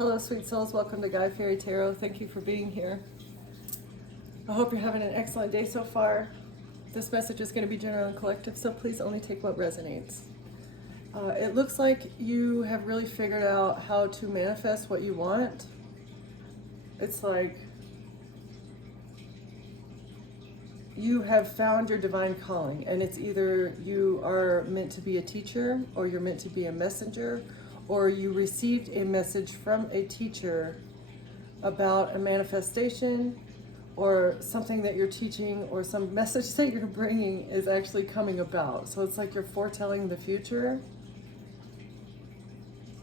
Hello, sweet souls. Welcome to Guy Fairy Tarot. Thank you for being here. I hope you're having an excellent day so far. This message is going to be general and collective, so please only take what resonates. It looks like you have really figured out how to manifest what you want. It's like you have found your divine calling, and it's either you are meant to be a teacher, or you're meant to be a messenger, or you received a message from a teacher about a manifestation or something that you're teaching, or some message that you're bringing is actually coming about. So it's like you're foretelling the future.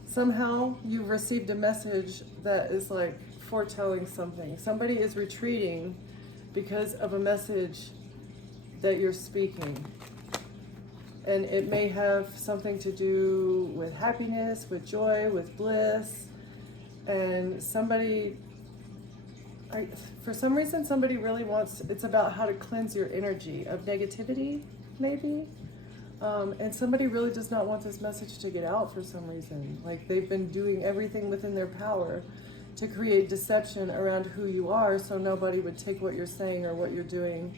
Somehow you've received a message that is like foretelling something. Somebody is retreating because of a message that you're speaking. And it may have something to do with happiness, with joy, with bliss. And somebody, for some reason, somebody really wants, it's about how to cleanse your energy of negativity, maybe. And somebody really does not want this message to get out for some reason. Like they've been doing everything within their power to create deception around who you are, so nobody would take what you're saying or what you're doing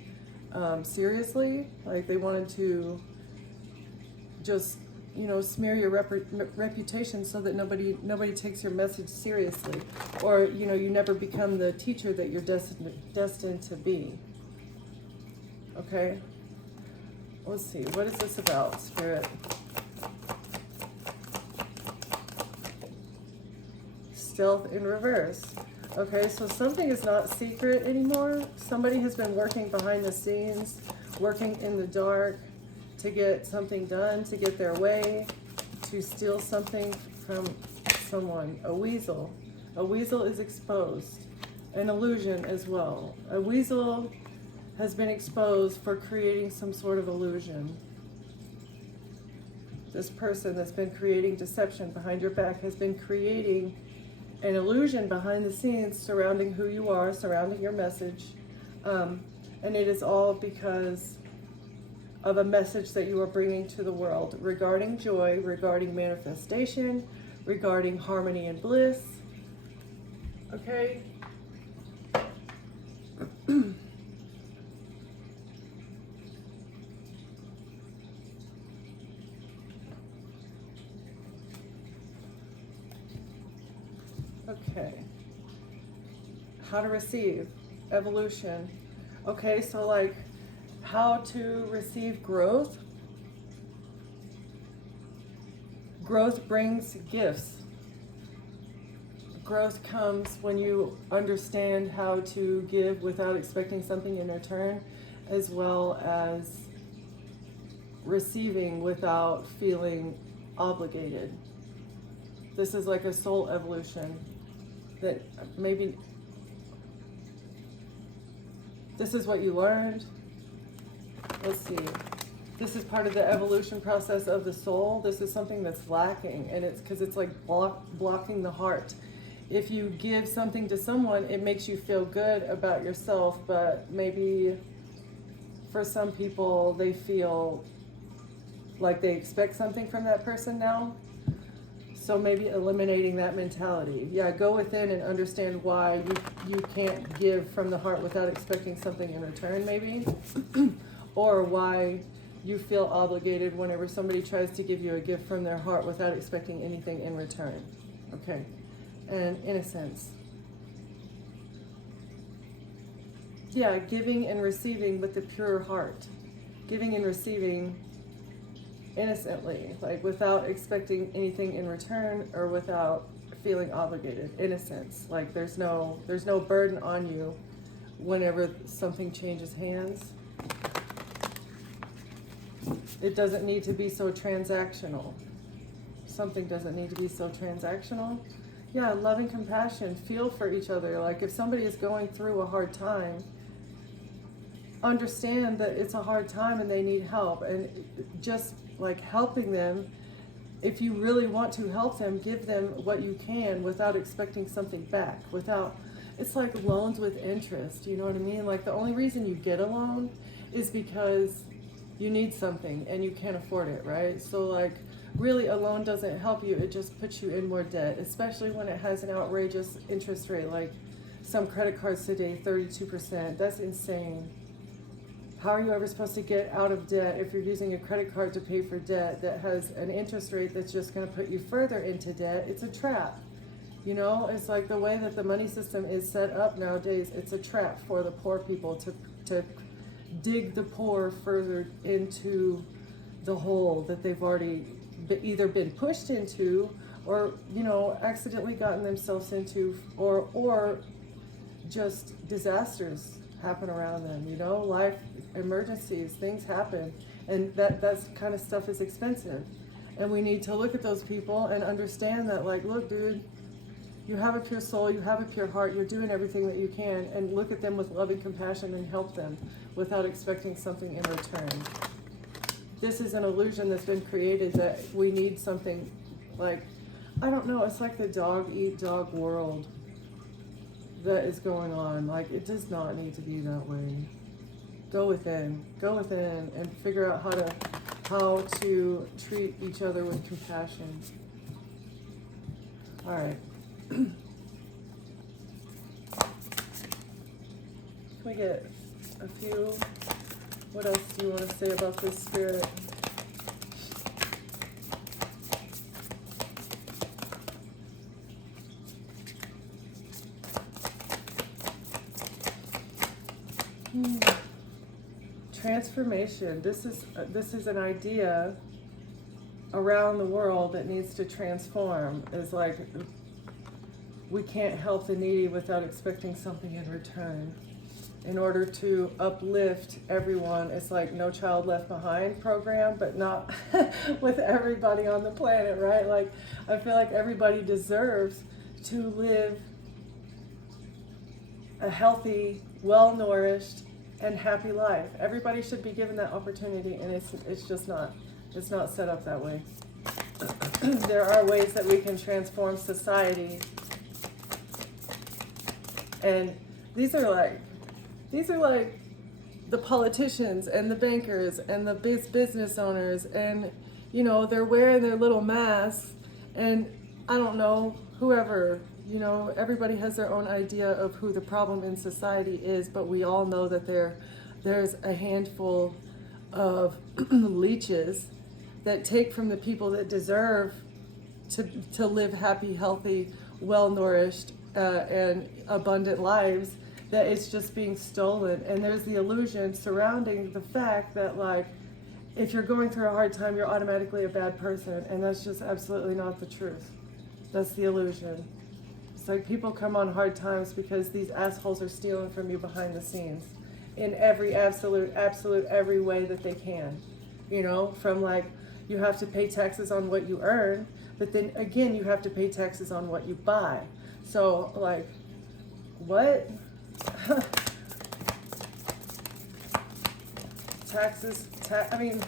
seriously. Like they wanted to just, you know, smear your reputation so that nobody takes your message seriously, or you know, you never become the teacher that you're destined to be. Okay, let's see, what is this about, Spirit? Stealth in reverse. Okay, so something is not secret anymore. Somebody has been working behind the scenes, working in the dark to get something done, to get their way, to steal something from someone. A weasel. A weasel is exposed. An illusion as well. A weasel has been exposed for creating some sort of illusion. This person that's been creating deception behind your back has been creating an illusion behind the scenes surrounding who you are, surrounding your message. And it is all because of a message that you are bringing to the world regarding joy, regarding manifestation, regarding harmony and bliss. Okay? Okay. How to receive evolution. Okay, so like how to receive growth. Growth brings gifts. Growth comes when you understand how to give without expecting something in return, as well as receiving without feeling obligated. This is like a soul evolution that maybe this is what you learned. Let's see. This is part of the evolution process of the soul. This is something that's lacking, and it's because it's like blocking the heart. If you give something to someone, it makes you feel good about yourself, but maybe for some people, they feel like they expect something from that person now. So maybe eliminating that mentality. Yeah, go within and understand why you can't give from the heart without expecting something in return, maybe. Or why you feel obligated whenever somebody tries to give you a gift from their heart without expecting anything in return. Okay. And innocence. Yeah, giving and receiving with the pure heart. Giving and receiving innocently, like without expecting anything in return or without feeling obligated. Innocence. Like there's no burden on you whenever something changes hands. It doesn't need to be so transactional. Something doesn't need to be so transactional. Yeah, loving compassion, feel for each other. Like if somebody is going through a hard time, understand that it's a hard time and they need help, and just like helping them. If you really want to help them, give them what you can without expecting something back. It's like loans with interest, you know what I mean? Like the only reason you get a loan is because you need something and you can't afford it, right? So like really a loan doesn't help you. It just puts you in more debt, especially when it has an outrageous interest rate like some credit cards today, 32%. That's insane. How are you ever supposed to get out of debt if you're using a credit card to pay for debt that has an interest rate that's just going to put you further into debt? It's a trap. You know, it's like the way that the money system is set up nowadays. It's a trap for the poor people to dig the poor further into the hole that they've already either been pushed into, or, you know, accidentally gotten themselves into, or just disasters happen around them, you know, life emergencies, things happen, and that's kind of stuff is expensive. And we need to look at those people and understand that, like, look, dude, you have a pure soul, you have a pure heart, you're doing everything that you can, and look at them with love and compassion and help them without expecting something in return. This is an illusion that's been created that we need something, like, I don't know, it's like the dog eat dog world that is going on. Like, it does not need to be that way. Go within and figure out how to treat each other with compassion. All right. Can we get a few? What else do you want to say about this spirit? Transformation. This is an idea around the world that needs to transform. It's like we can't help the needy without expecting something in return. In order to uplift everyone, it's like No Child Left Behind program, but not with everybody on the planet, right? Like, I feel like everybody deserves to live a healthy, well-nourished, and happy life. Everybody should be given that opportunity, and it's just not. It's not set up that way. There are ways that we can transform society, and these are like the politicians and the bankers and the business owners, and, you know, they're wearing their little masks, and I don't know, whoever, you know, everybody has their own idea of who the problem in society is, but we all know that there's a handful of leeches that take from the people that deserve to live happy, healthy, well-nourished, and abundant lives, that it's just being stolen. And there's the illusion surrounding the fact that, like, if you're going through a hard time, you're automatically a bad person, and that's just absolutely not the truth. That's the illusion. It's like people come on hard times because these assholes are stealing from you behind the scenes in every absolute every way that they can. You know, from, like, you have to pay taxes on what you earn, but then again, you have to pay taxes on what you buy. So, like, what? Taxes, I mean,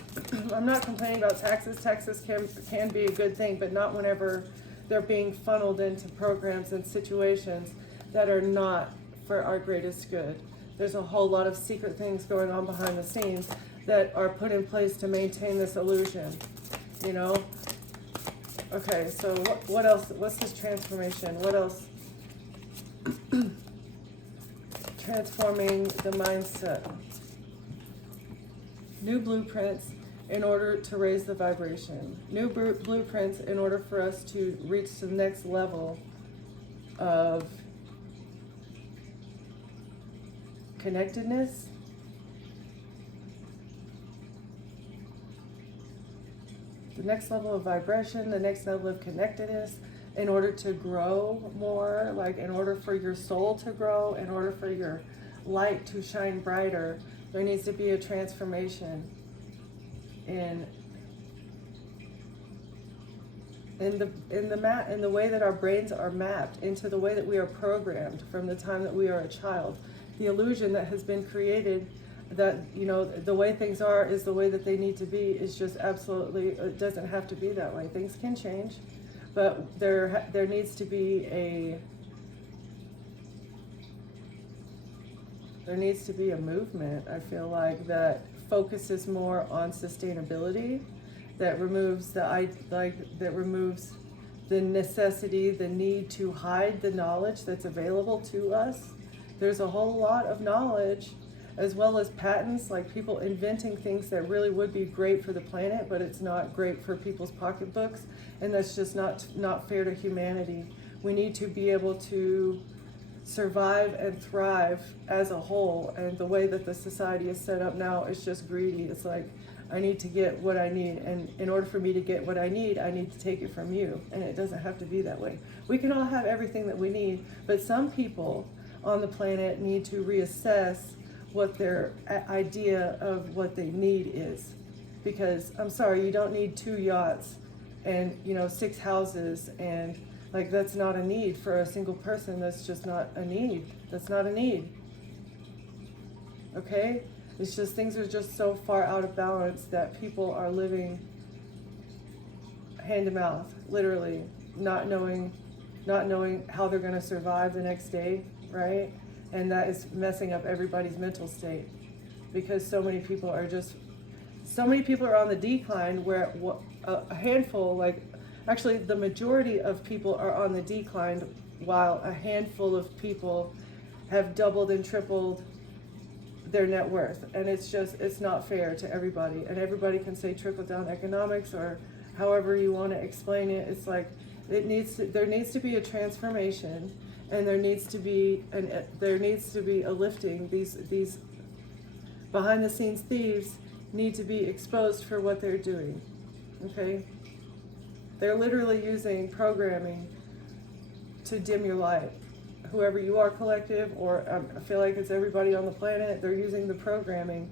I'm not complaining about taxes. Taxes can be a good thing, but not whenever they're being funneled into programs and situations that are not for our greatest good. There's a whole lot of secret things going on behind the scenes that are put in place to maintain this illusion, you know? Okay, so what else? What's this transformation? What else? Transforming the mindset. New blueprints in order to raise the vibration. New blueprints in order for us to reach the next level of connectedness, the next level of vibration, the next level of connectedness, in order to grow more, like in order for your soul to grow, in order for your light to shine brighter, there needs to be a transformation in the way that our brains are mapped, into the way that we are programmed from the time that we are a child. The illusion that has been created that, you know, the way things are is the way that they need to be is just absolutely, it doesn't have to be that way. Things can change, but there needs to be a movement, I feel like, that focuses more on sustainability, that removes that removes the necessity, the need to hide the knowledge that's available to us. There's a whole lot of knowledge, as well as patents, like people inventing things that really would be great for the planet, but it's not great for people's pocketbooks, and that's just not fair to humanity. We need to be able to survive and thrive as a whole, and the way that the society is set up now is just greedy. It's like, I need to get what I need, and in order for me to get what I need to take it from you, and it doesn't have to be that way. We can all have everything that we need, but some people on the planet need to reassess what their idea of what they need is. Because I'm sorry, you don't need 2 yachts and 6 houses, and like, that's not a need for a single person. That's just not a need. That's not a need. Okay? It's just, things are just so far out of balance that people are living hand to mouth, literally, not knowing how they're going to survive the next day, right? And that is messing up everybody's mental state, because so many people are on the decline, where a handful, like, actually the majority of people are on the decline, while a handful of people have doubled and tripled their net worth. And it's not fair to everybody. And everybody can say trickle down economics, or however you want to explain it. It's like, there needs to be a transformation, and there needs to be a lifting. These behind the scenes thieves need to be exposed for what they're doing. Okay? They're literally using programming to dim your light. Whoever you are, collective, or I feel like it's everybody on the planet, they're using the programming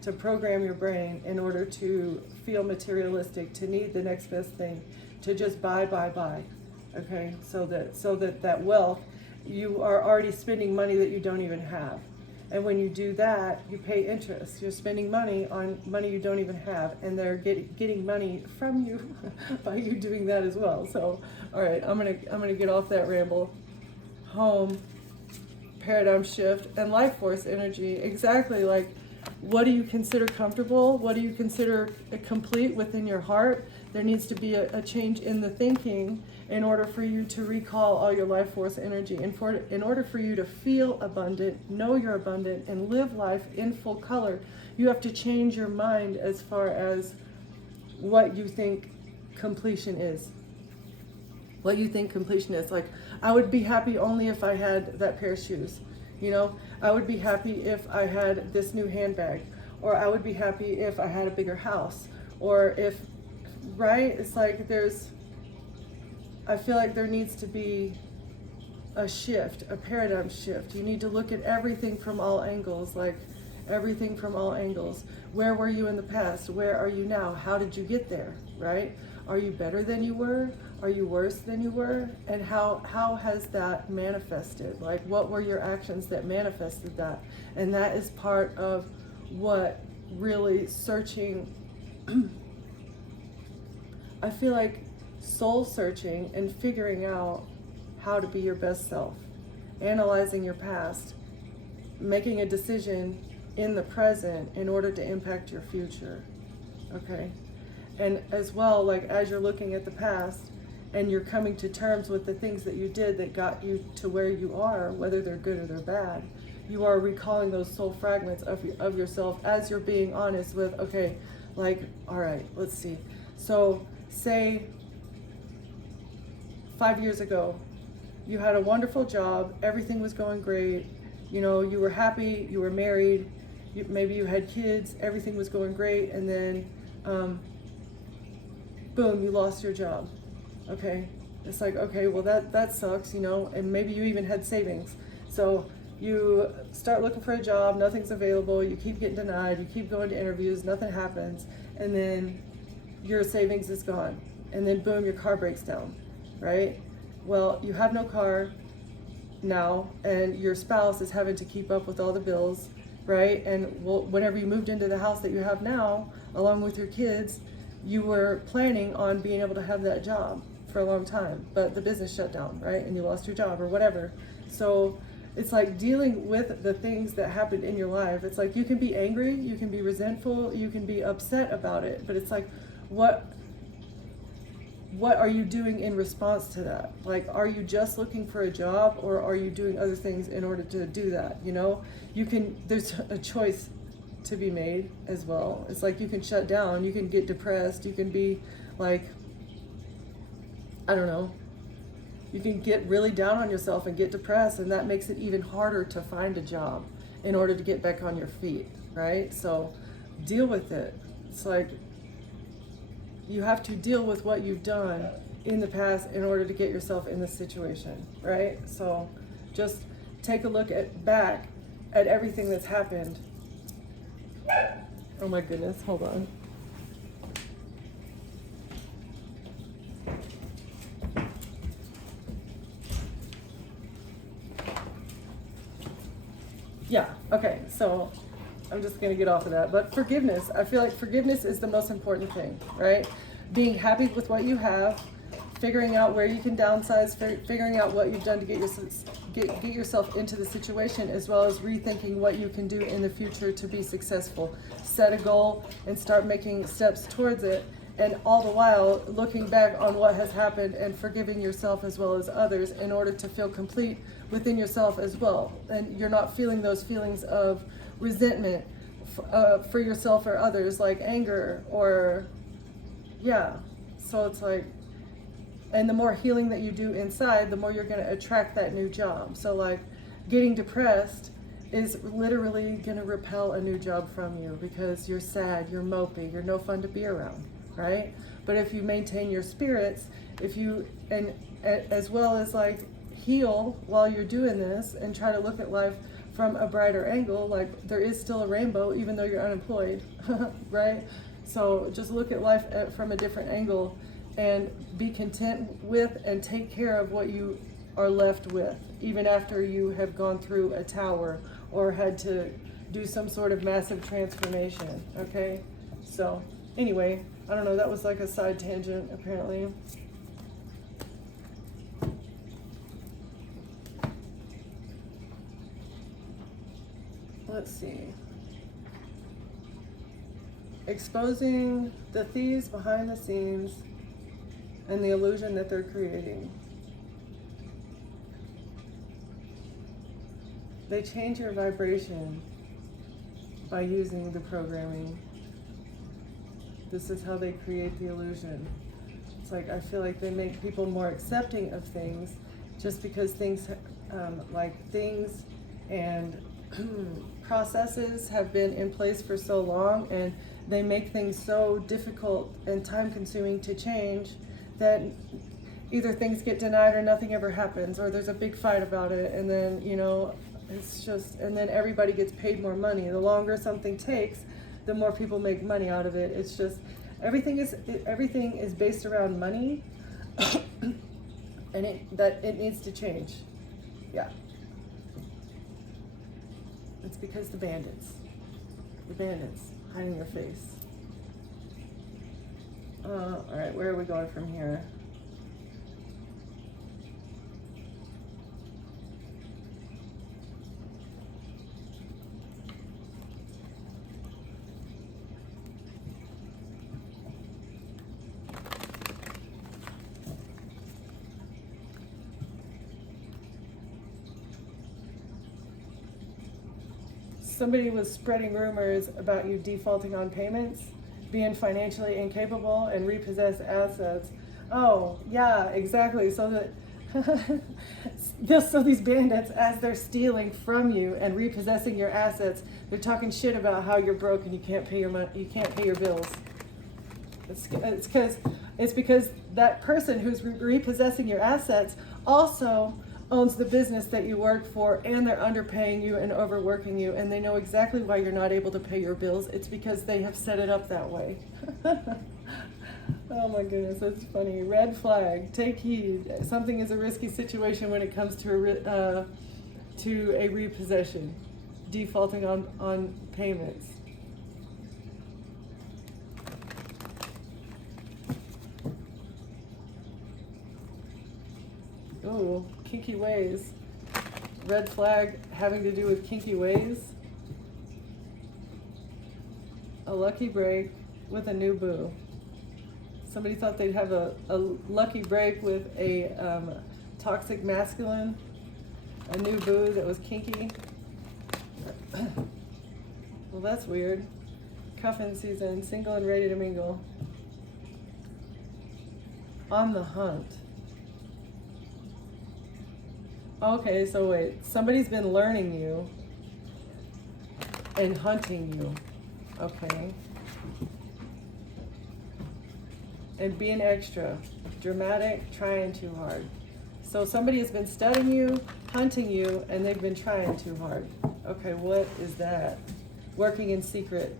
to program your brain in order to feel materialistic, to need the next best thing, to just buy. Okay, so that wealth, you are already spending money that you don't even have. And when you do that, you pay interest. You're spending money on money you don't even have, and they're getting money from you by you doing that as well. So, all right, I'm gonna get off that ramble. Home, paradigm shift, and life force energy. Exactly, like, what do you consider comfortable? What do you consider complete within your heart? There needs to be a change in the thinking in order for you to recall all your life force energy. And in order for you to feel abundant, know you're abundant, and live life in full color, you have to change your mind as far as what you think completion is. What you think completion is. Like, I would be happy only if I had that pair of shoes. I would be happy if I had this new handbag, or I would be happy if I had a bigger house, or if, right? It's like I feel like there needs to be a shift, a paradigm shift. You need to look at everything from all angles, like everything from all angles. Where were you in the past? Where are you now? How did you get there, right? Are you better than you were? Are you worse than you were? And how has that manifested? Like, what were your actions that manifested that? And that is part of what really searching, I feel like soul searching and figuring out how to be your best self, analyzing your past, making a decision in the present in order to impact your future, okay? And as well, like, as you're looking at the past and you're coming to terms with the things that you did that got you to where you are, whether they're good or they're bad, you are recalling those soul fragments of yourself as you're being honest with, okay, like, all right, let's see. So say 5 years ago, you had a wonderful job, everything was going great, you were happy, you were married, maybe you had kids, everything was going great, and then boom, you lost your job. Okay, it's like, okay, well that sucks, and maybe you even had savings. So you start looking for a job, nothing's available, you keep getting denied, you keep going to interviews, nothing happens, and then your savings is gone. And then boom, your car breaks down, right? Well, you have no car now, and your spouse is having to keep up with all the bills, right? And whenever you moved into the house that you have now, along with your kids, you were planning on being able to have that job for a long time, but the business shut down, right? And you lost your job or whatever. So it's like dealing with the things that happened in your life. It's like, you can be angry, you can be resentful, you can be upset about it, but it's like, what are you doing in response to that? Like, are you just looking for a job, or are you doing other things in order to do that? You know, there's a choice to be made as well. It's like you can shut down, you can get depressed, you can be like, I don't know, you can get really down on yourself and get depressed, and that makes it even harder to find a job in order to get back on your feet, right? So deal with it. It's like you have to deal with what you've done in the past in order to get yourself in this situation, right? So just take a look back at everything that's happened. Oh my goodness, hold on. Yeah, okay, so I'm just gonna get off of that. But forgiveness, I feel like forgiveness is the most important thing, right? Being happy with what you have, figuring out where you can downsize, figuring out what you've done to get yourself into the situation, as well as rethinking what you can do in the future to be successful. Set a goal and start making steps towards it, and all the while looking back on what has happened and forgiving yourself as well as others in order to feel complete within yourself as well. And you're not feeling those feelings of resentment for yourself or others, like anger or, yeah. So it's like, and the more healing that you do inside, the more you're going to attract that new job. So like getting depressed is literally going to repel a new job from you because you're sad, you're mopey, you're no fun to be around, right? But if you maintain your spirits, and as well as like heal while you're doing this and try to look at life from a brighter angle, like there is still a rainbow even though you're unemployed, right? So just look at life from a different angle and be content with and take care of what you are left with, even after you have gone through a tower or had to do some sort of massive transformation, okay? So anyway, I don't know, that was like a side tangent apparently. Let's see. Exposing the thieves behind the scenes and the illusion that they're creating. They change your vibration by using the programming. This is how they create the illusion. It's like, I feel like they make people more accepting of things just because things and processes have been in place for so long, and they make things so difficult and time consuming to change that either things get denied or nothing ever happens, or there's a big fight about it, and then, you know, it's just, and then everybody gets paid more money. The longer something takes, the more people make money out of it. It's just, everything is based around money, and it needs to change. Yeah. It's because the bandits hiding their face. All right, where are we going from here? Somebody was spreading rumors about you defaulting on payments, being financially incapable, and repossess assets. Oh, yeah, exactly. So that so these bandits, as they're stealing from you and repossessing your assets, they're talking shit about how you're broke and you can't pay your bills. It's because that person who's repossessing your assets also owns the business that you work for, and they're underpaying you and overworking you, and they know exactly why you're not able to pay your bills. It's because they have set it up that way. Oh my goodness, that's funny. Red flag, take heed. Something is a risky situation when it comes to a repossession, defaulting on payments. Ooh, kinky ways. Red flag having to do with kinky ways. A lucky break with a new boo. Somebody thought they'd have a lucky break with a toxic masculine, a new boo that was kinky. Well, that's weird. Cuffing season, single and ready to mingle. On the hunt. Okay, so wait, somebody's been learning you and hunting you. Okay. And being extra, dramatic, trying too hard. So somebody has been studying you, hunting you, and they've been trying too hard. Okay, what is that? Working in secret.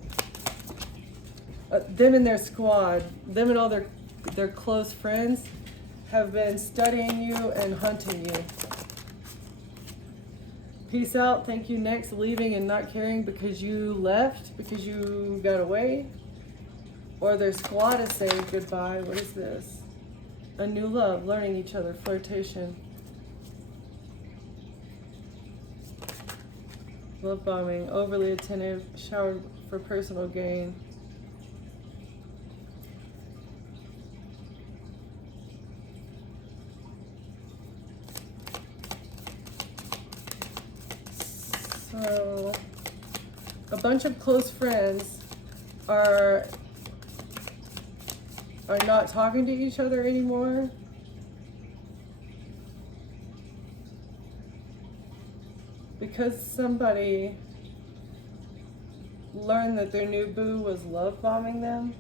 Them and their squad, them and all their close friends have been studying you and hunting you. Peace out, thank you, next, leaving and not caring because you left, because you got away. Or their squad is saying goodbye. What is this? A new love, learning each other, flirtation. Love bombing, overly attentive, showered for personal gain. So, a bunch of close friends are not talking to each other anymore. Because somebody learned that their new boo was love bombing them.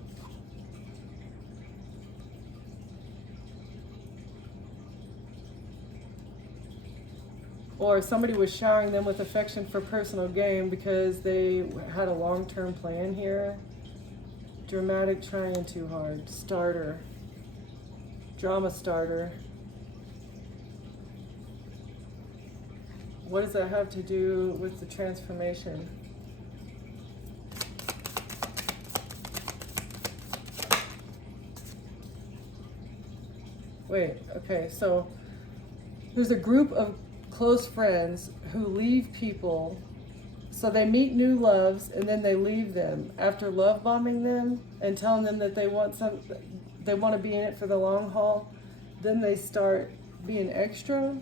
Or somebody was showering them with affection for personal gain because they had a long-term plan here. Dramatic, trying too hard. Starter. Drama starter. What does that have to do with the transformation? Wait, okay, so there's a group of close friends who leave people. So they meet new loves and then they leave them after love bombing them and telling them that they want to be in it for the long haul. Then they start being extra.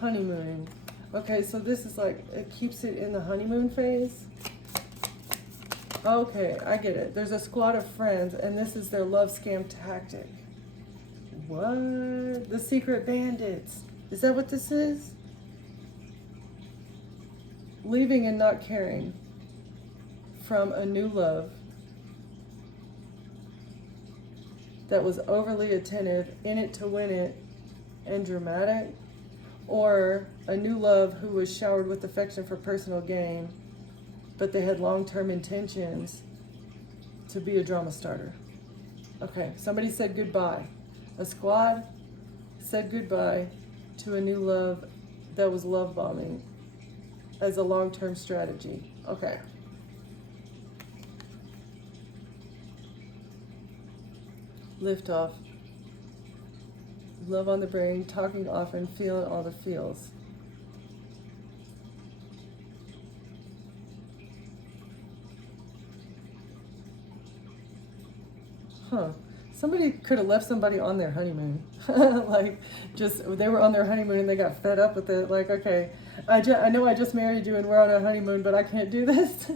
Honeymooning. Okay, so this is like, it keeps it in the honeymoon phase. Okay, I get it. There's a squad of friends and this is their love scam tactic. What? The secret bandits. Is that what this is? Leaving and not caring from a new love that was overly attentive, in it to win it, and dramatic, or a new love who was showered with affection for personal gain, but they had long-term intentions to be a drama starter. Okay, somebody said goodbye. A squad said goodbye to a new love that was love bombing as a long-term strategy. Okay. Lift off. Love on the brain, talking often, feeling all the feels. Huh. Somebody could have left somebody on their honeymoon. Like, just, they were on their honeymoon and they got fed up with it. Like, okay, I know I just married you and we're on a honeymoon, but I can't do this.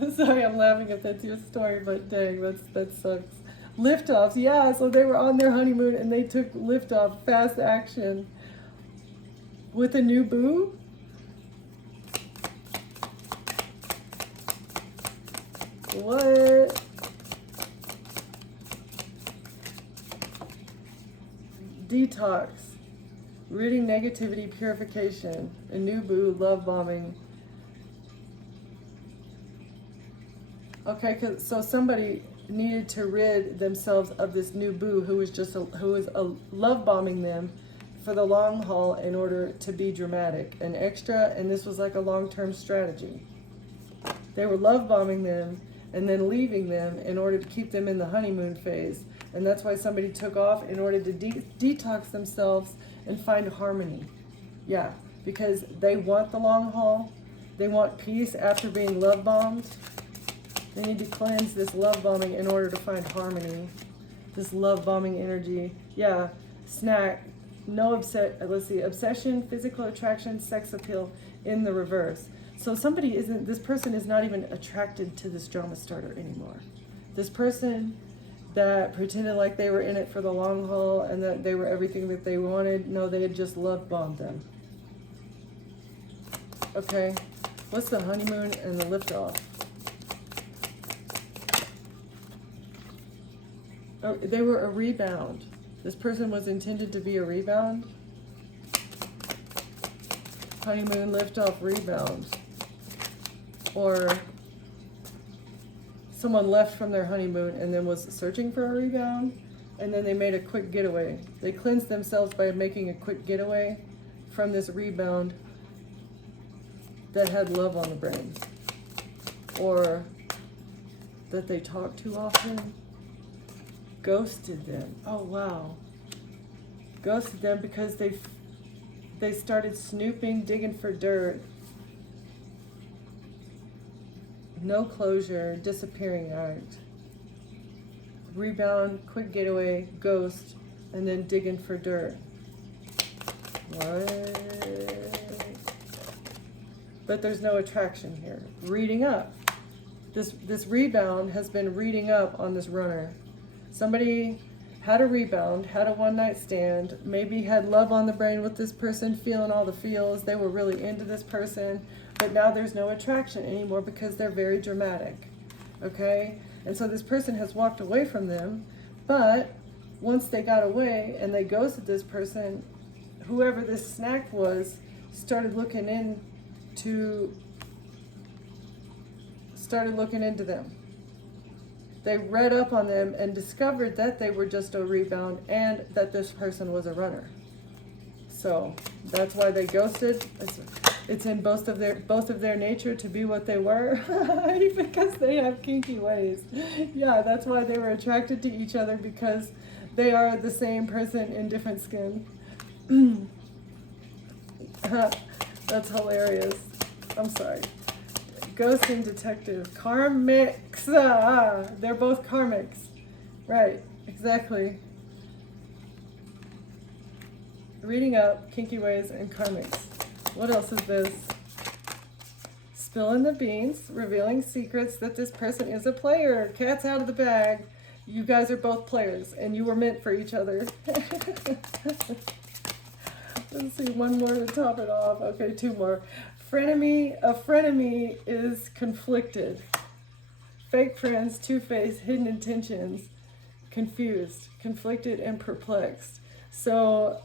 I'm sorry, I'm laughing if that's your story, but dang, that sucks. Liftoffs, yeah, so they were on their honeymoon and they took liftoff, fast action, with a new boo? What? Detox, ridding negativity, purification, a new boo, love bombing. Okay, so somebody needed to rid themselves of this new boo who was love bombing them for the long haul in order to be dramatic and extra, and this was like a long-term strategy. They were love bombing them and then leaving them in order to keep them in the honeymoon phase. And that's why somebody took off in order to detox themselves and find harmony. Yeah, because they want the long haul. They want peace after being love bombed. They need to cleanse this love bombing in order to find harmony. This love bombing energy. Yeah, snack. No let's see, obsession, physical attraction, sex appeal in the reverse. So this person is not even attracted to this drama starter anymore. This person that pretended like they were in it for the long haul and that they were everything that they wanted, no, they had just love bombed them. Okay, what's the honeymoon and the liftoff? Oh, they were a rebound. This person was intended to be a rebound. Honeymoon, liftoff, rebound. Or someone left from their honeymoon and then was searching for a rebound, and then they made a quick getaway. They cleansed themselves by making a quick getaway from this rebound that had love on the brain. Or that they talked too often. Ghosted them. Oh wow. Ghosted them because they started snooping, digging for dirt. No closure, disappearing act. Rebound, quick getaway, ghost, and then digging for dirt. What? But there's no attraction here. Reading up. This rebound has been reading up on this runner. Somebody had a rebound, had a one-night stand, maybe had love on the brain with this person, feeling all the feels. They were really into this person, but now there's no attraction anymore because they're very dramatic, okay? And so this person has walked away from them, but once they got away and they ghosted this person, whoever this snack was started looking into them. They read up on them and discovered that they were just a rebound and that this person was a runner. So that's why they ghosted. It's in both of their nature to be what they were because they have kinky ways. Yeah, that's why they were attracted to each other, because they are the same person in different skin. That's hilarious. I'm sorry. Ghosting detective. Karmics. They're both karmics. Right, exactly. Reading up, kinky ways, and karmics. What else is this? Spilling the beans, revealing secrets that this person is a player. Cat's out of the bag. You guys are both players, and you were meant for each other. Let's see, one more to top it off. Okay, two more. Frenemy. A frenemy is conflicted. Fake friends, two-faced, hidden intentions, confused, conflicted, and perplexed. So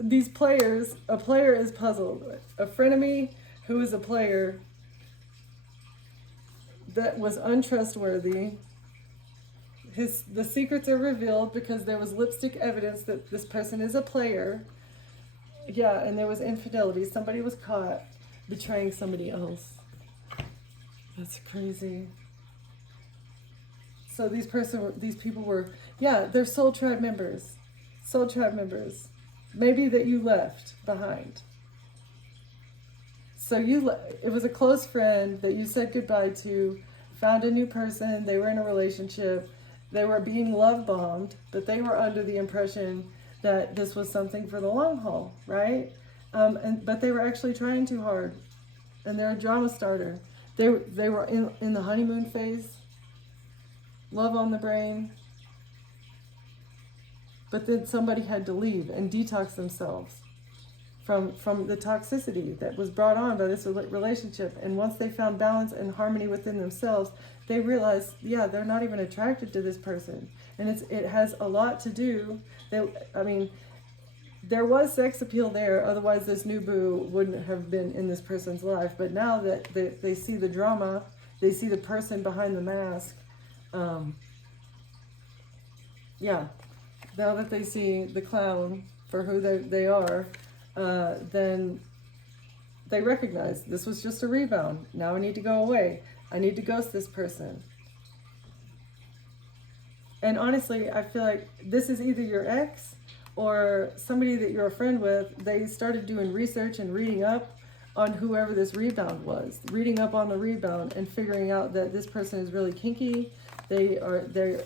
these players, a player is puzzled. A frenemy who is a player that was untrustworthy. The secrets are revealed because there was lipstick evidence that this person is a player. Yeah, and there was infidelity. Somebody was caught betraying somebody else. That's crazy. So these people were, yeah, they're soul tribe members. Soul tribe members. Maybe that you left behind. So it was a close friend that you said goodbye to, found a new person, they were in a relationship, they were being love bombed, but they were under the impression that this was something for the long haul, right? But they were actually trying too hard, and they're a drama starter. They were in the honeymoon phase, love on the brain, but then somebody had to leave and detox themselves from the toxicity that was brought on by this relationship. And once they found balance and harmony within themselves, they realized, yeah, they're not even attracted to this person. And it has a lot to do. There was sex appeal there, otherwise this new boo wouldn't have been in this person's life. But now that they see the drama, they see the person behind the mask, yeah, now that they see the clown for who they are, then they recognize this was just a rebound. Now I need to go away. I need to ghost this person. And honestly, I feel like this is either your ex or somebody that you're a friend with. They started doing research and reading up on whoever this rebound was, reading up on the rebound and figuring out that this person is really kinky. They're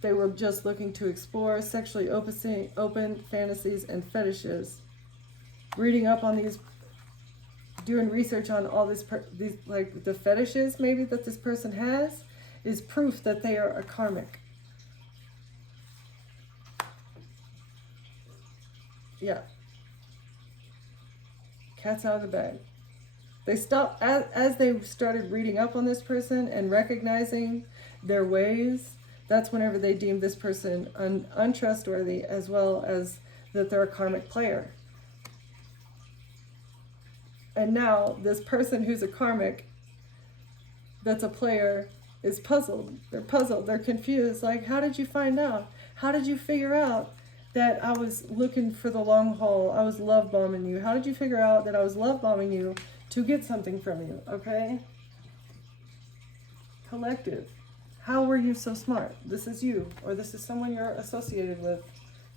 they were just looking to explore sexually open fantasies and fetishes. Reading up on these, doing research on all these like the fetishes maybe that this person has, is proof that they are a karmic. Yeah. Cat's out of the bag. They stopped, as they started reading up on this person and recognizing their ways, that's whenever they deemed this person untrustworthy, as well as that they're a karmic player. And now this person who's a karmic, that's a player, is puzzled. They're puzzled. They're confused. Like, how did you find out? How did you figure out that I was looking for the long haul? I was love bombing you. How did you figure out that I was love bombing you to get something from you? Okay? Collective. How were you so smart? This is you, or this is someone you're associated with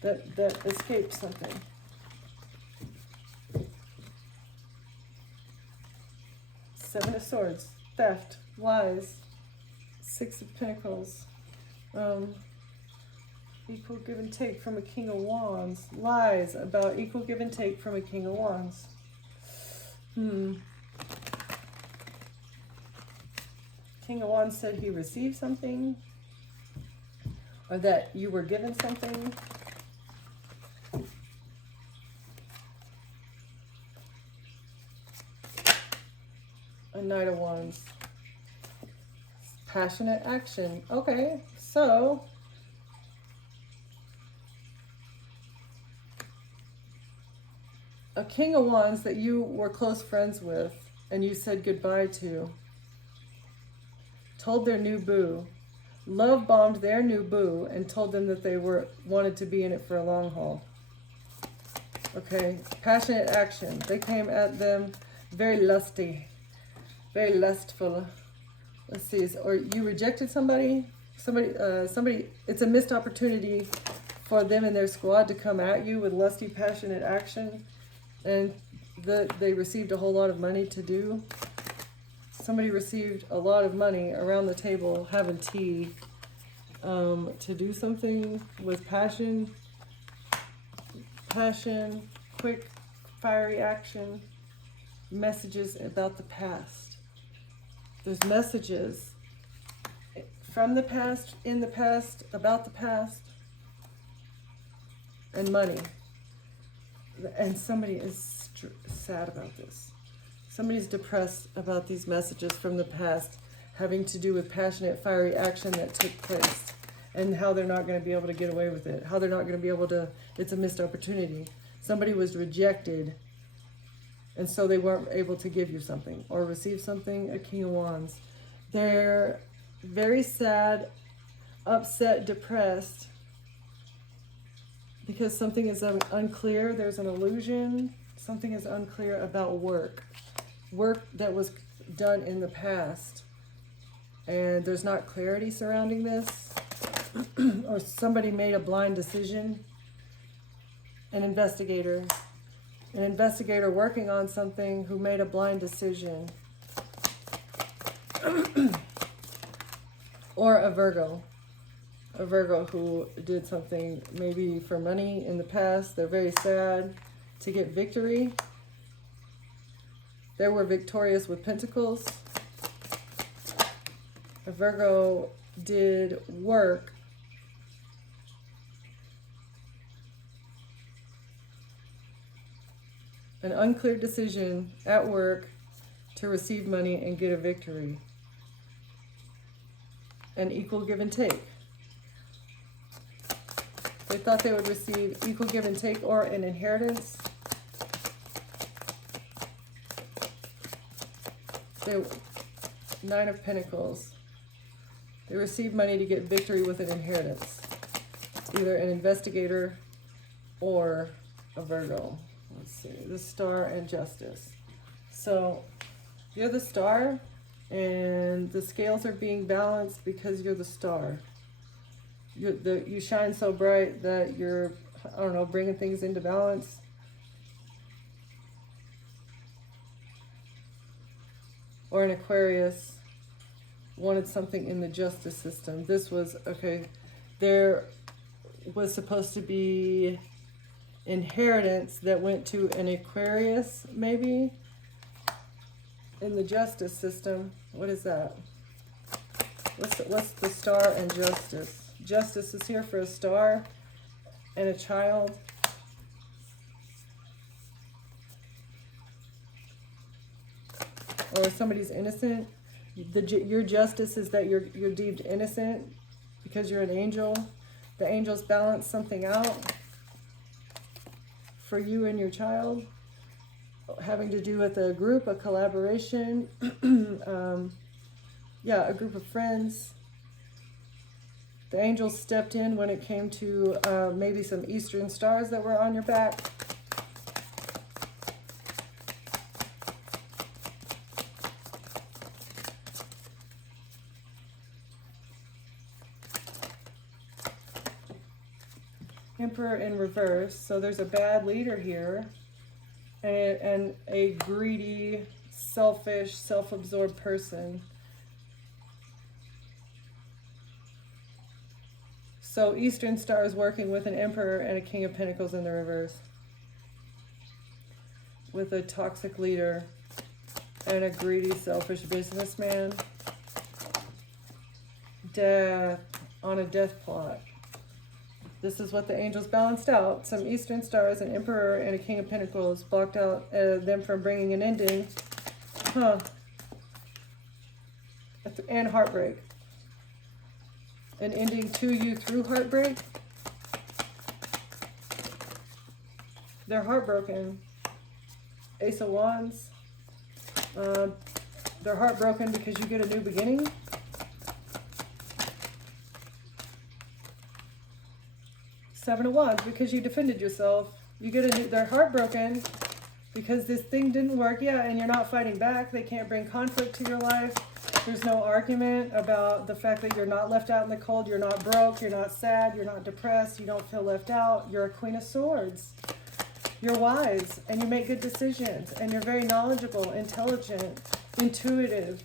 that escaped something. Seven of Swords, theft, lies, Six of Pentacles, equal give and take from a King of Wands, lies about equal give and take from a King of Wands. King of Wands said he received something, or that you were given something. A Knight of Wands. Passionate action. Okay, so a King of Wands that you were close friends with and you said goodbye to, told their new boo, love bombed their new boo and told them that they wanted to be in it for a long haul. Okay, passionate action. They came at them very lusty, very lustful. Let's see, or you rejected somebody, it's a missed opportunity for them and their squad to come at you with lusty, passionate action, and they received a whole lot of money to do. Somebody received a lot of money around the table having tea to do something with passion, quick, fiery action, messages about the past. There's messages from the past, in the past, about the past, and money. And somebody is sad about this. Somebody's depressed about these messages from the past having to do with passionate, fiery action that took place, and how they're not going to be able to get away with it, how they're not going to be able to, it's a missed opportunity. Somebody was rejected, and so they weren't able to give you something or receive something. A King of Wands. They're very sad, upset, depressed, because something is unclear. There's an illusion. Something is unclear about work that was done in the past, and there's not clarity surrounding this. Or somebody made a blind decision. An investigator working on something who made a blind decision. Or a Virgo who did something maybe for money in the past. They're very sad to get victory. They were victorious with Pentacles. A Virgo did work an unclear decision at work to receive money and get a victory. An equal give and take. They thought they would receive equal give and take or an inheritance. Nine of Pentacles. They received money to get victory with an inheritance. Either an investigator or a Virgo. Let's see, the Star and Justice. So you're the Star, and the scales are being balanced because you're the Star. You shine so bright that you're, I don't know, bringing things into balance. Or an Aquarius wanted something in the justice system. This was, okay, there was supposed to be inheritance that went to an Aquarius, maybe, in the justice system. What is that? What's the star and justice? Justice is here for a star and a child. Or somebody's innocent. Your justice is that you're deemed innocent because you're an angel. The angels balance something out for you and your child, having to do with a group, a collaboration, yeah, a group of friends. The angels stepped in when it came to maybe some eastern stars that were on your back. Emperor in reverse. So there's a bad leader here, and a greedy, selfish, self-absorbed person. So Eastern Star is working with an Emperor and a King of Pentacles in the reverse, with a toxic leader and a greedy, selfish businessman. Death on a death plot. This is what the angels balanced out. Some Eastern Stars, an Emperor, and a King of Pentacles blocked out them from bringing an ending. Huh. And heartbreak. An ending to you through heartbreak. They're heartbroken. Ace of Wands. They're heartbroken because you get a new beginning. Seven of Wands, because you defended yourself. You get a new, they're heartbroken because this thing didn't work. Yeah, and you're not fighting back. They can't bring conflict to your life. There's no argument about the fact that you're not left out in the cold. You're not broke. You're not sad. You're not depressed. You don't feel left out. You're a Queen of Swords. You're wise and you make good decisions and you're very knowledgeable, intelligent, intuitive,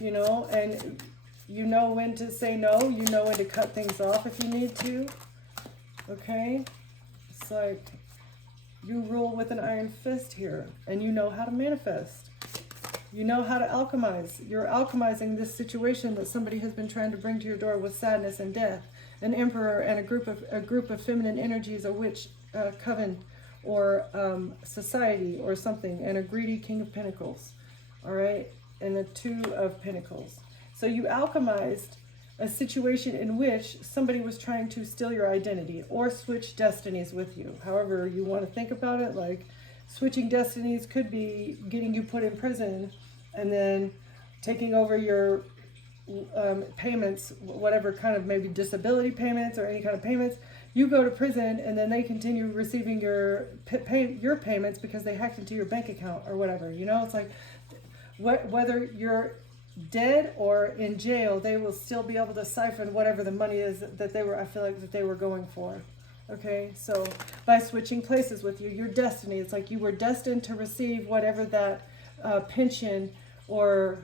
you know, and you know when to say no. You know when to cut things off if you need to. Okay, it's like you rule with an iron fist here, and you know how to manifest. You know how to alchemize. You're alchemizing this situation that somebody has been trying to bring to your door with sadness and death. An Emperor and a group of feminine energies, a witch coven, or society or something, and a greedy King of Pentacles. All right, and the Two of Pentacles. So you alchemized a situation in which somebody was trying to steal your identity or switch destinies with you. However you want to think about it, like switching destinies could be getting you put in prison and then taking over your payments, whatever kind of, maybe disability payments or any kind of payments. You go to prison and then they continue receiving your payments because they hacked into your bank account or whatever. You know, it's like whether you're dead or in jail, they will still be able to siphon whatever the money is that they were, I feel like, that they were going for. Okay, so by switching places with you, your destiny, it's like you were destined to receive whatever that pension or,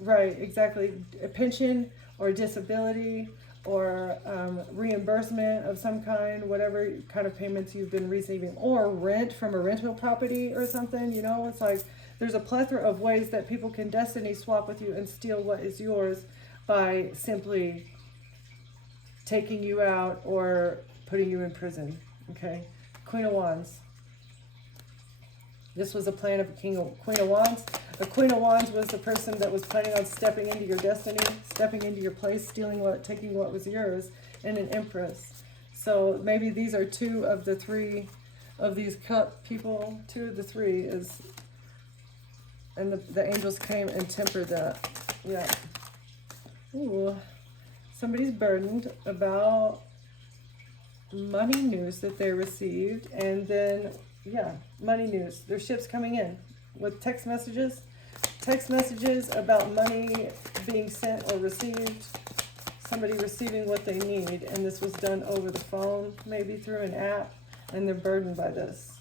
right, exactly, a pension or disability or reimbursement of some kind, whatever kind of payments you've been receiving, or rent from a rental property or something. You know, it's like there's a plethora of ways that people can destiny swap with you and steal what is yours by simply taking you out or putting you in prison. Okay, Queen of Wands. This was a plan of a Queen of Wands. The Queen of Wands was the person that was planning on stepping into your destiny, stepping into your place, taking what was yours, and an Empress. So maybe these are two of the three of these cup people. Two of the three is, and the angels came and tempered that. Yeah. Ooh. Somebody's burdened about money news that they received, and then, yeah, money news. There's ships coming in with text messages about money being sent or received, somebody receiving what they need, and this was done over the phone, maybe through an app, and they're burdened by this.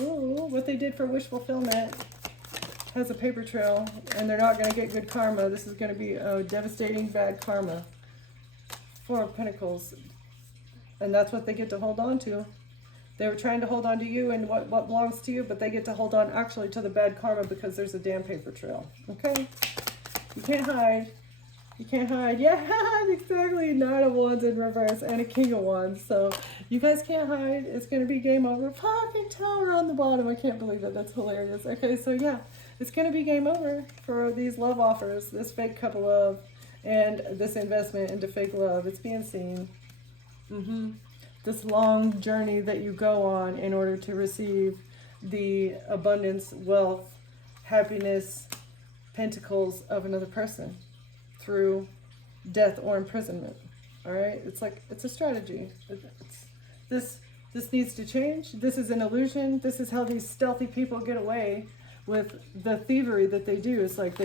Ooh, what they did for wish fulfillment. has a paper trail, and they're not going to get good karma. This is going to be a devastating bad karma. Four of Pentacles. And that's what they get to hold on to. They were trying to hold on to you and what belongs to you, but they get to hold on actually to the bad karma because there's a damn paper trail. Okay? You can't hide. You can't hide. Yeah, exactly. 9 of Wands in reverse and a King of Wands. So you guys can't hide. It's going to be game over. Fucking Tower on the bottom. I can't believe it. That's hilarious. Okay, so yeah, it's going to be game over for these love offers, this fake couple love, and this investment into fake love. It's being seen. This long journey that you go on in order to receive the abundance, wealth, happiness, pentacles of another person through death or imprisonment. All right, it's like, it's a strategy. This needs to change. This is an illusion. This is how these stealthy people get away with the thievery that they do. It's like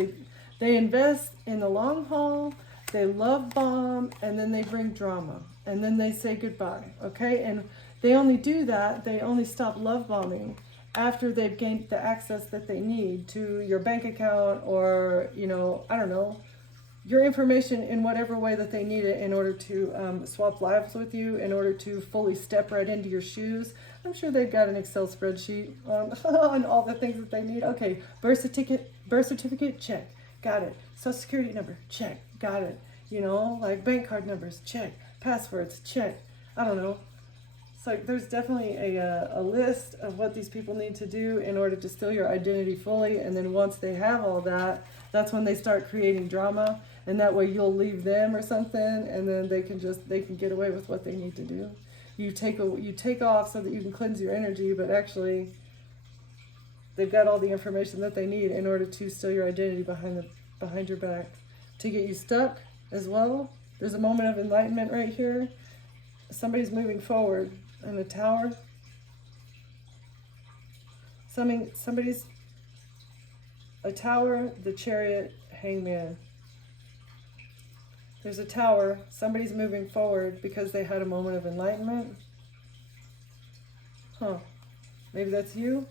they invest in the long haul, they love bomb, and then they bring drama, and then they say goodbye. Okay, and they only do that, they only stop love bombing after they've gained the access that they need to your bank account, or, you know, I don't know, your information in whatever way that they need it in order to swap lives with you, in order to fully step right into your shoes. I'm sure they've got an Excel spreadsheet on all the things that they need. Okay, birth certificate, check, got it. Social security number, check, got it. You know, like bank card numbers, check. Passwords, check. I don't know. So there's definitely a list of what these people need to do in order to steal your identity fully. And then once they have all that, that's when they start creating drama. And that way you'll leave them or something, and then they can get away with what they need to do. You take off so that you can cleanse your energy, but actually they've got all the information that they need in order to steal your identity behind your back, to get you stuck as well. There's a moment of enlightenment right here. Somebody's moving forward in the Tower. Somebody's a Tower, the Chariot, Hangman. There's a Tower. Somebody's moving forward because they had a moment of enlightenment. Huh. Maybe that's you.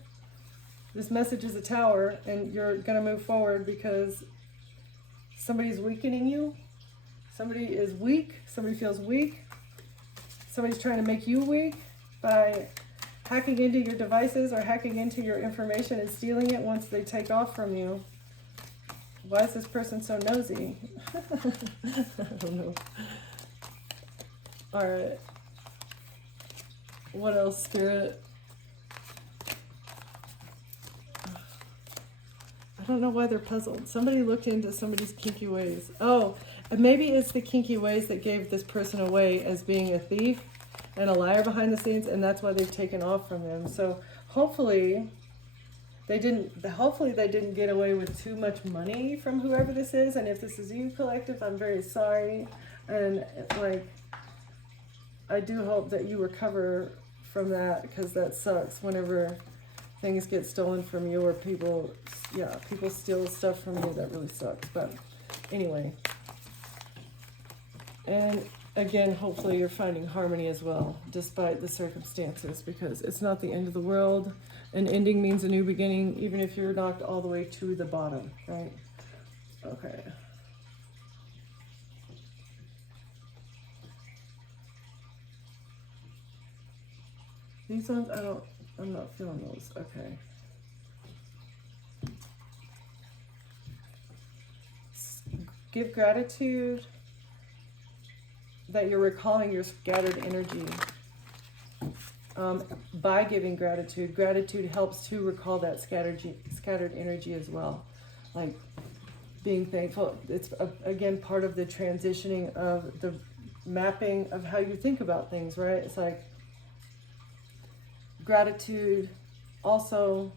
This message is a Tower, and you're going to move forward because somebody's weakening you. Somebody is weak. Somebody feels weak. Somebody's trying to make you weak by hacking into your devices or hacking into your information and stealing it once they take off from you. Why is this person so nosy? I don't know. All right. What else, Spirit? I don't know why they're puzzled. Somebody looked into somebody's kinky ways. Oh, maybe it's the kinky ways that gave this person away as being a thief and a liar behind the scenes, and that's why they've taken off from them. So hopefully they didn't get away with too much money from whoever this is. And if this is you, collective, I'm very sorry. And like, I do hope that you recover from that, because that sucks whenever things get stolen from you, or people steal stuff from you. That really sucks. But anyway, and again, hopefully you're finding harmony as well, despite the circumstances, because it's not the end of the world. An ending means a new beginning, even if you're knocked all the way to the bottom, right? Okay. These ones, I'm not feeling those. Okay. Give gratitude that you're recalling your scattered energy. By giving gratitude, gratitude helps to recall that scattered energy as well. Like being thankful, it's again part of the transitioning of the mapping of how you think about things, right? It's like gratitude also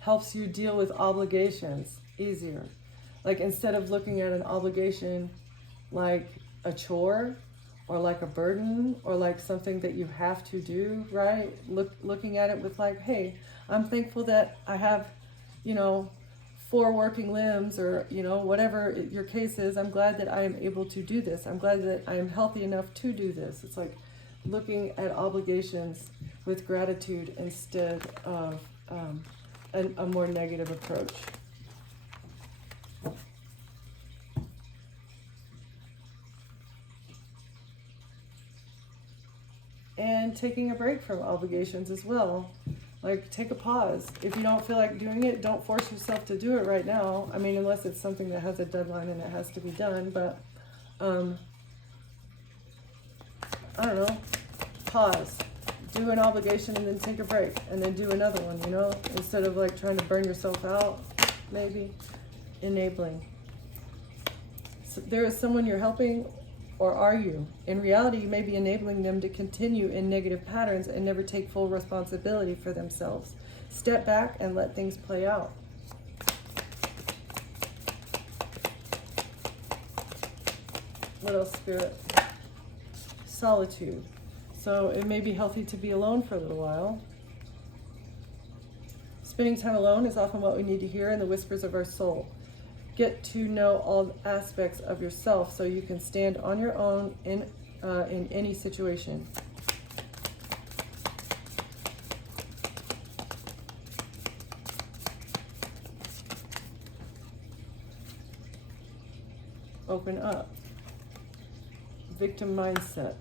helps you deal with obligations easier. Like instead of looking at an obligation like a chore, or like a burden, or like something that you have to do, right? Looking at it with like, hey, I'm thankful that I have, 4 working limbs, or, whatever your case is. I'm glad that I am able to do this. I'm glad that I am healthy enough to do this. It's like looking at obligations with gratitude instead of a more negative approach. And taking a break from obligations as well. Like, take a pause. If you don't feel like doing it, don't force yourself to do it right now. I mean, unless it's something that has a deadline and it has to be done. But, I don't know, pause. Do an obligation and then take a break. And then do another one, you know? Instead of like trying to burn yourself out, maybe. Enabling. So there is someone you're helping, or are you? In reality, you may be enabling them to continue in negative patterns and never take full responsibility for themselves. Step back and let things play out. What else, Spirit? Solitude. So it may be healthy to be alone for a little while. Spending time alone is often what we need to hear in the whispers of our soul. Get to know all aspects of yourself so you can stand on your own in any situation. Open up. Victim mindset.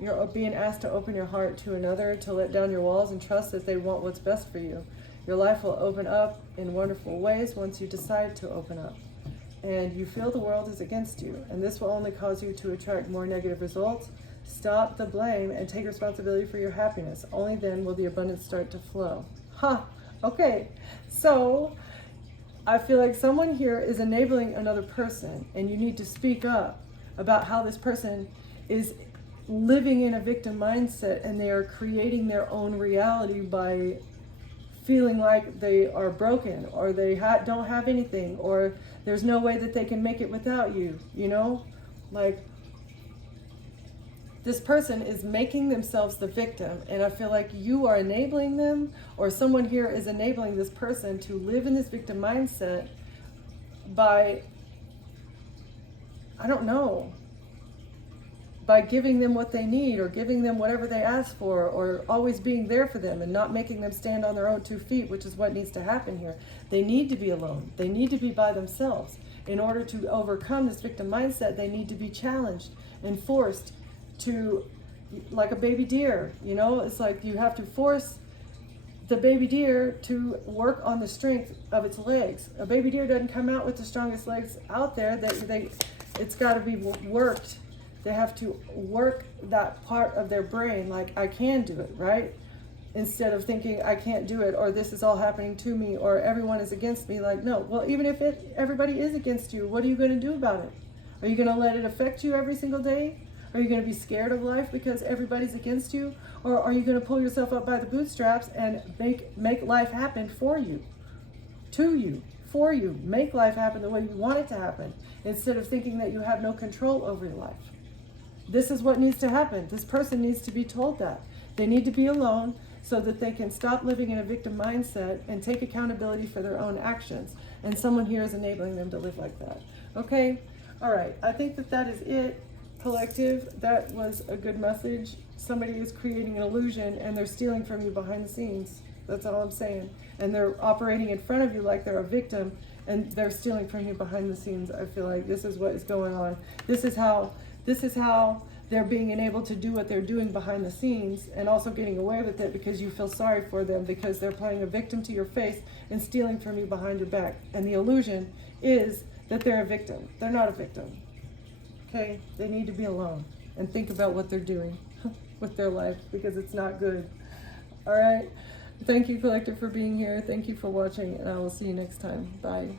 You're being asked to open your heart to another, to let down your walls and trust that they want what's best for you. Your life will open up in wonderful ways once you decide to open up. And you feel the world is against you, and this will only cause you to attract more negative results. Stop the blame and take responsibility for your happiness. Only then will the abundance start to flow. Okay. So I feel like someone here is enabling another person, and you need to speak up about how this person is living in a victim mindset, and they are creating their own reality by feeling like they are broken, or they don't have anything, or there's no way that they can make it without you, you know? Like, this person is making themselves the victim, and I feel like you are enabling them, or someone here is enabling this person to live in this victim mindset by, I don't know, by giving them what they need, or giving them whatever they ask for, or always being there for them and not making them stand on their own 2 feet, which is what needs to happen here. They need to be alone. They need to be by themselves. In order to overcome this victim mindset, they need to be challenged and forced to, like a baby deer, you know? It's like you have to force the baby deer to work on the strength of its legs. A baby deer doesn't come out with the strongest legs out there. It's got to be worked. They have to work that part of their brain, like, I can do it, right? Instead of thinking, I can't do it, or this is all happening to me, or everyone is against me. Like, no. Well, even if everybody is against you, what are you going to do about it? Are you going to let it affect you every single day? Are you going to be scared of life because everybody's against you? Or are you going to pull yourself up by the bootstraps and make life happen for you, to you, for you? Make life happen the way you want it to happen, instead of thinking that you have no control over your life. This is what needs to happen. This person needs to be told that. They need to be alone so that they can stop living in a victim mindset and take accountability for their own actions. And someone here is enabling them to live like that. Okay? All right. I think that is it, collective. That was a good message. Somebody is creating an illusion, and they're stealing from you behind the scenes. That's all I'm saying. And they're operating in front of you like they're a victim, and they're stealing from you behind the scenes. I feel like this is what is going on. This is how they're being enabled to do what they're doing behind the scenes, and also getting away with it because you feel sorry for them, because they're playing a victim to your face and stealing from you behind your back. And the illusion is that they're a victim. They're not a victim. Okay? They need to be alone and think about what they're doing with their life, because it's not good. All right? Thank you, collective, for being here. Thank you for watching, and I will see you next time. Bye.